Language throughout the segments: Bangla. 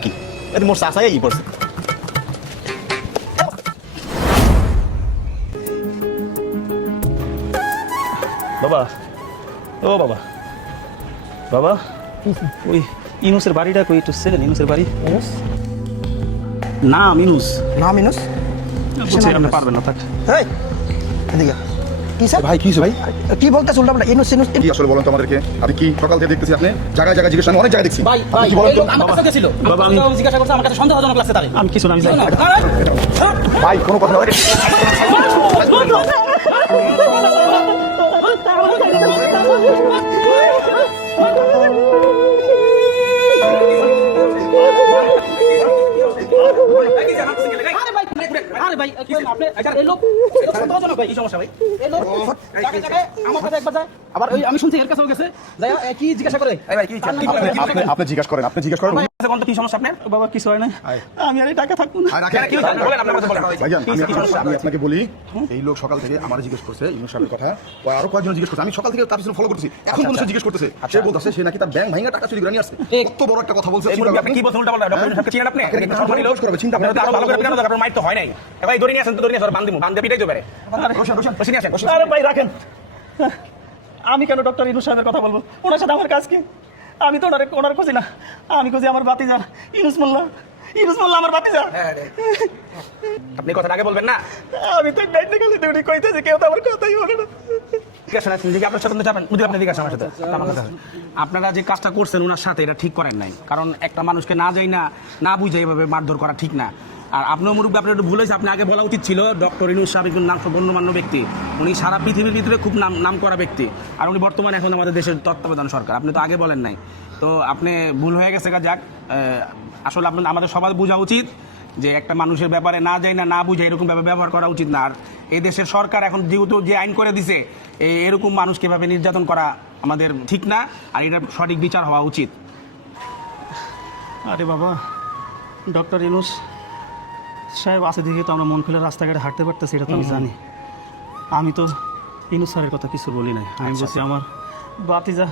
কি এতে মোর চাষাই ই পড়ছে বাবা ও বাবা বাবা ওই ইনুসের বাড়িটা কই একটু ছেলে ইনুসের বাড়ি না মিনুস না মিনুস আপনি পারবেন না থাক এই এদিকে কি স্যার? ভাই কি ভাই? কি বলতেছ উল্টা পাল্টা? ইনুস ইনুস কি আসলে বলেন তো আমাদেরকে? আমি কি সকাল থেকে দেখতেছি আপনি? জায়গায় জায়গায় জিজ্ঞাসা অনেক জায়গায় দেখছি। ভাই ভাই কি বলেন তো? আমার কাছে গেছিল। বাবা, আমি- জিজ্ঞাসা করছে আমার কাছে সন্দেহজনক লাগছে তারে আমি কিছু না আমি ভাই কোনো কথা ভাই আপনি আচ্ছা এই লোক এই ভাই কি সমস্যা ভাই। এই লোক জায়গায় জায়গায় আমার কাছে একবার যায়। আবার ওই আমি শুনছি এর কাছেও গেছে। যাই কি জিজ্ঞাসা করে? আপনি আপনি জিজ্ঞাসা করেন আপনি জিজ্ঞাসা করেন। কি সমস্যা আপনার? বাবা কিছু হয় না আমি আর টাকা থাকব না। আর রাখেন। কি হয়েছে? বলেন আপনার কথা বলেন। ভাইজান আমি আপনাকে- বলি এই লোক সকাল থেকে আমার জিজ্ঞেস করছে ইমন সাহেবের কথা। আরও কয়েকজন জিজ্ঞেস করছে। আমি সকাল থেকে তার পিছনে ফলো করতেছি। এখন কোনো জিজ্ঞেস করতেছে। সে বলতেছে সে নাকি তার ব্যাংক ভাঙা টাকা চুরি করে নিয়ে আসছে। কত বড় একটা কথা বলছে আপনি কি বলছেন উল্টা পাল্টা ডক্টর সাহেবকে চিনেন আপনি আপনাকে একটা একটু সম্মানী লোক করবে, চিন্তা আপনার আরও ভালো করে পিটানো দরকার আপনার মাইট তো হয় নাই। এবার ধরে নিয়ে আসেন তো ধরে নিয়ে আসেন বান্দিমু বান্দে পিটাই তো পারে রোশন রোশন বসে নিয়ে আসেন। বসে আরে ভাই রাখেন। আমি কেন ডক্টর ইনু সাহেবের কথা বলব? ওনার সাথে আমার কাজ কি? আমি তো ওনার ওনার খুঁজি না। আমি খুঁজি আমার বাতি বাতিজা ইউনুস মোল্লা। ইউনুস মোল্লা আমার বাতি বাতিজা আপনি কথা আগে বলবেন না? আমি তো গাইড না গেলে উনি কইতেছে কেউ তো আমার কথাই বলে না। আপনার সাথে চাপেন বুঝলি আপনি জিজ্ঞাসা আমার সাথে। আমার কাছে আসেন। আপনারা যে কাজটা করছেন ওনার সাথে এটা ঠিক করেন নাই। কারণ একটা মানুষকে না যাই না না বুঝে এভাবে মারধর করা ঠিক না। আর আপনার মুরব্বী আপনার একটু ভুল হয়েছে, আপনি আগে বলা উচিত ছিল, ডক্টর ইনুস সাহেব একজন নাম গণ্যমান্য ব্যক্তি। উনি সারা পৃথিবীর ভিতরে খুব নাম নাম করা ব্যক্তি। আর উনি বর্তমানে এখন আমাদের দেশের তত্ত্বাবধান সরকার। আপনি তো আগে বলেন নাই। তো আপনি ভুল হয়ে গেছে যাক। আসলে আপনার, আমাদের সবার বোঝা উচিত যে একটা মানুষের ব্যাপারে না যায় না না বুঝে এরকম ভাবে ব্যবহার করা উচিত না। আর এই দেশের সরকার এখন যেহেতু যে আইন করে দিছে এরকম মানুষকে এভাবে নির্যাতন করা আমাদের ঠিক না, আর এটার সঠিক বিচার হওয়া উচিত। আরে বাবা, ডক্টর ইনুস সাহেব আছে দেখে তো আমরা মন খুলে রাস্তাঘাটে হাঁটতে পারতেছি এটা তো আমি জানি। আমি তো ইনুস স্যারের কথা কিছু বলি নাই। আমি বলছি আমার বাতিজা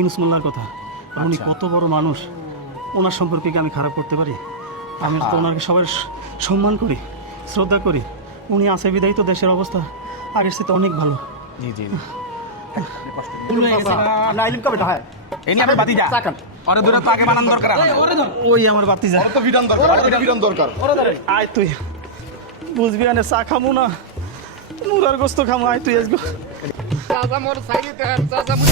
ইনুস মোল্লার কথা। উনি কত বড় মানুষ ওনার সম্পর্কে কি আমি খারাপ করতে পারি? আমি তো ওনাকে সবাই সম্মান করি শ্রদ্ধা করি। উনি আছে বিদায়ী তো দেশের অবস্থা আগের সাথে অনেক ভালো। জি জি। পরে দূরে তো আগে বানান দরকার ওই আমার বাতিজা তো বিধান দরকার আমার তো বিধান দরকার। আয় তুই। বুঝবি আনে চা খামু না? মুরার গোস্ত খামু। আয় তুই আজকে চাচা মোর সাইডে চাচা মুই